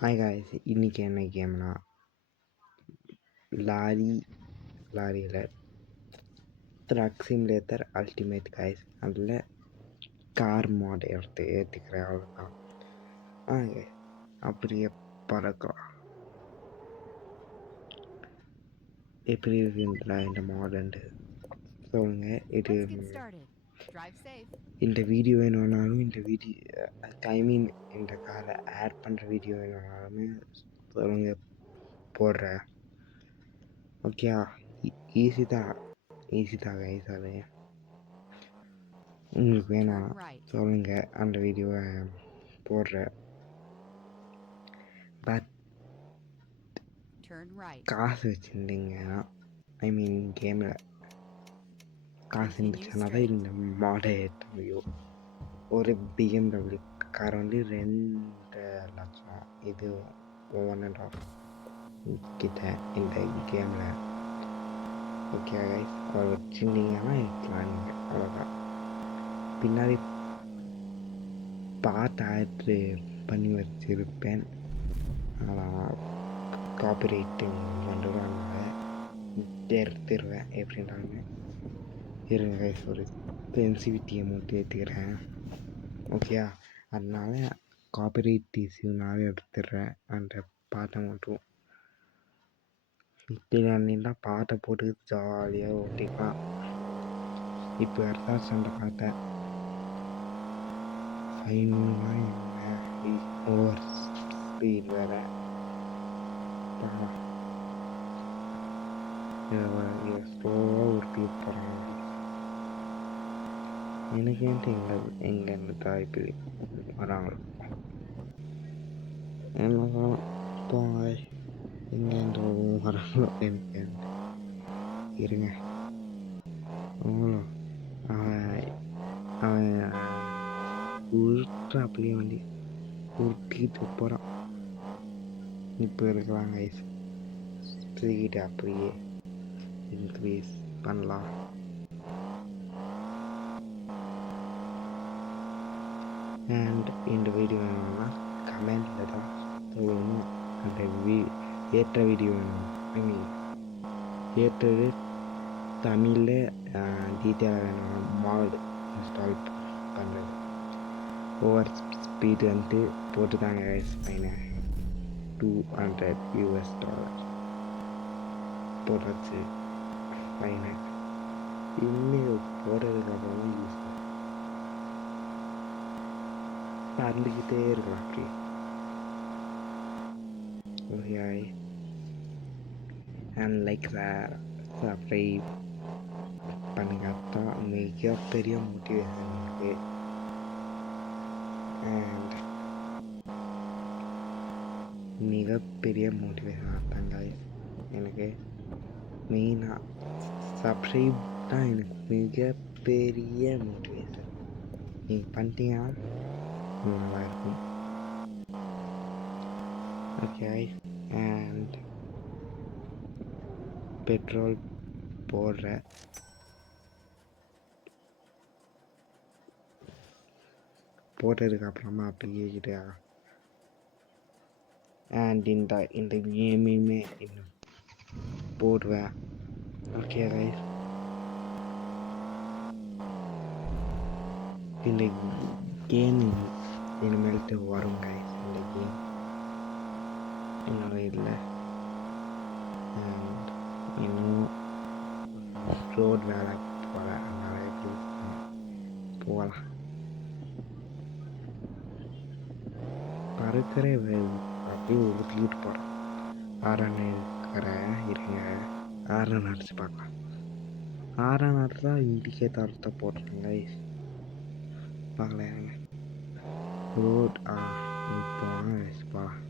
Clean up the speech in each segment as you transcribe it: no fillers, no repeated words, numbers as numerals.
Hi guys, இன்றைக்கி என்ன கேம்னா லாரியில் ட்ரக் சிமுலேட்டர் அல்டிமேட் காய்ஸ். அதில் கார் மாடை ஏற்றிக்கிறேன், அவ்வளோதான். guys, அப்படியே பறக்கலாம். எப்படி இருக்குங்களா இந்த மாடன்ட்டு சொல்லுங்கள். இந்த வீடியோ வேணும்னாலும் இந்த காரை ஆட் பண்ணுற வீடியோ வேணும்னாலுமே சொல்லுங்கள், போடுறேன். ஓகே, ஈஸி தான் கைஸ். அது உங்களுக்கு வேணாம் சொல்லுங்கள், அந்த வீடியோவை போடுறேன். பட் காசு வச்சுருந்தீங்கன்னா, கேமில் காசு இருந்துச்சுன்னா தான் இந்த மாடை ஏற்ற முடியும். ஒரு BMW கார் வந்து 2 லட்சம், இது 1.5 கிட்ட இந்த கேமில். ஓகே கைஸ், அவர் வச்சுருந்தீங்கன்னா எடுக்கலாம் நீங்கள், அவ்வளோதான். பின்னாடி பார்த்து பண்ணி வச்சுருப்பேன், ஆனால் காப்பிரைட்டு வந்துடுவாங்க, எடுத்துருவேன் எப்படின்னாலுமே. இருங்க கைஸ், ஒரு சென்சிவிட்டியை மட்டும் ஏற்றுக்கிறேன். ஓகேயா, அதனால காப்பிரைட் இஷ்யூனால எடுத்துடுறேன் அந்த பாட்டை மட்டும். இப்படின்னா பாட்டை போட்டு ஜாலியாக ஓட்டிக்கலாம். இப்போ அடுத்த அந்த பாட்டை ஓவர் ஸ்பீட் வேறு ஸ்லோவாக ஒரு பீட் போகிறாங்க. எனக்கேன்ட்டு எங்கேருந்து தான் இப்படி வராங்க என்ன போங்க, எங்கேருந்து வராங்களோ எனக்கு இருங்க. அவ்வளோ அவன் உருட்டாப்புலேயே வண்டி உருட்டிட்டு போகிறான். இப்போ இருக்கலாம் கைஸ், ஸ்பீட் அப்படியே இன்க்ரீஸ் பண்ணலாம். அண்ட் இந்த வீடியோ வேணும்னா கமெண்டில் தான் சொல்லணும். அந்த ஏற்ற வீடியோ வேணும், ஏற்றது தமிழில் டீட்டெயிலாக வேணும். மாடு இன்ஸ்டால் பண்ணுறது ஓவர் ஸ்பீடு வந்துட்டு போட்டுட்டாங்க கைஸ். ஃபைனை $200 போட்டாச்சு ஃபைனை. இன்னும் போடுறதுக்கு அப்புறம் யூஸ் பறந்துக்கிட்டே இருக்கலாம் அப்படி. ஓகே, அண்ட் லைக் சப்ஸ்கிரைப் பண்ணுங்க, தான் மிகப்பெரிய மோட்டிவேஷன் இருக்குது. அண்ட் மிகப்பெரிய மோட்டிவேஷன் தான் கைஸ் எனக்கு. மெயினாக சப்ஸ்கிரைப் தான் எனக்கு மிகப்பெரிய மோட்டிவேஷன். நீங்கள் பண்ணிட்டீங்கன்னா நல்லா இருக்கும். ஓகே, அண்ட் பெட்ரோல் போட்டதுக்கு அப்புறமா அப்படியே கிட்டா. அண்ட் இந்த கேமையுமே இன்னும் போடுவேன். ஓகே கைஸ், இந்த கேம் இனிமேல்ட்டு வரும் கைஸ். இந்த கேம் என்னோட இல்லை. அண்ட் இன்னும் ரோட் வேலை போகல, அதனால எப்படி போகலாம். பறக்கிற அப்படியே உருட்டிக்கிட்டு போகிறோம். ஆரன் இருங்க, ஆரன் அடிச்சு பார்க்கலாம். ஆரன் அடிச்சா இண்டிகேட்டர்த்தை போட்டுருங்க கைஸ், பார்க்கலையாங்க. ரோட் போவாங்க கைஸ், போகலாம்.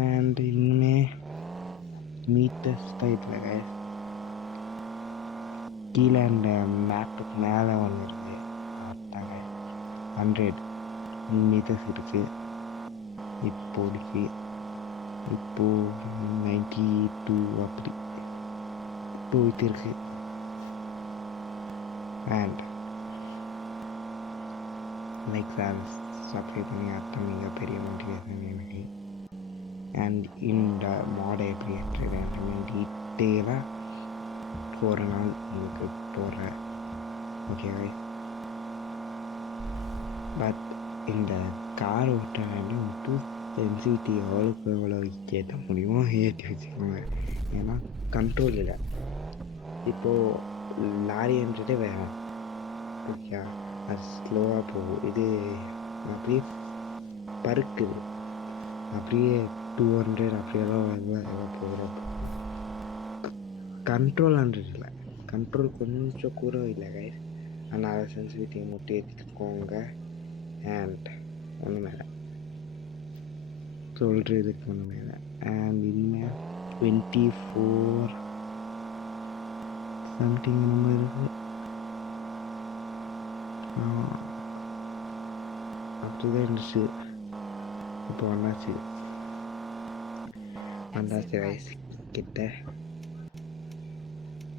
அண்ட் இன்னுமே மீட்டர்ஸ் ஃபைட்டில் கைஸ் கீழே அந்த மேப்புக்கு மேலே ஒன்று இருக்குது, அதாங்க 100 மீட்டர்ஸ் இருக்குது இப்போதைக்கு. இப்போது 92 அப்படி போயிட்டு இருக்கு. அண்ட் லைக் ஷேர் சப்ஸ்கிரைப் பண்ணி அதான் மிகப்பெரிய மோட்டிவேஷன் எனக்கு. அண்ட் இந்த மாடை எப்படி ஏற்றுறேன் டீட்டெயிலாக ஒரு நாள் உங்களுக்கு போடுறேன். ஓகே பட் இந்த கார் ஓட்டுறேன்னு மட்டும் சென்சிட்டி எவ்வளோக்கு எவ்வளோ ஏற்ற முடியுமோ ஏற்றி வச்சுக்கோங்க. ஏன்னா கண்ட்ரோல் இல்லை. இப்போது லாரின்றது வேறு, ஓகே, அது ஸ்லோவாக போகும். இது அப்படியே பருக்குது, அப்படியே 200 அப்படியெல்லாம் எல்லாம் போகிறப்போ கண்ட்ரோல் ஹண்ட்ரட் இல்லை, கண்ட்ரோல் கொஞ்சம் கூட இல்லை கைஸ். அதனால் சென்சிட்டிவிட்டியை மட்டும் ஏற்றிக்கோங்க. அண்ட் ஒன்று மேலே சொல்கிறதுக்கு ஒன்று மேலே அண்ட் இனிமேல் 24 சம்திங் நம்ம இருக்குது. அப்படிதான் இருந்துச்சு. இப்போ வந்தாச்சு ரைஸ் கிட்ட.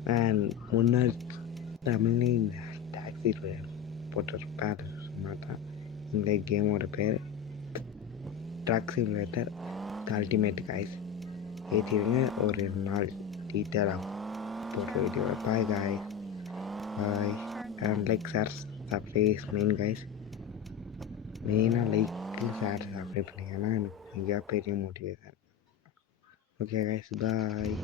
அண்ட் முன்னாடி தமிழ்லே இந்த டாக்ஸி போட்டிருப்பேன், மாட்டேன். இந்த கேமோட பேர் ட்ரக் சிமுலேட்டர் அல்டிமேட் கைஸ். ஏற்றிடுங்க, ஒரு 2 நாள் டீட்டெயிலாக போட்ட video. Bye guys, bye. And like share subscribe main guys. மெயினாக லைக்கு ஷேர் சப்ஸ்கிரைப் பண்ணிங்கன்னா எனக்கு மிகப்பெரிய மோட்டிவேஷன். ஓகே கைஸ், பாய்.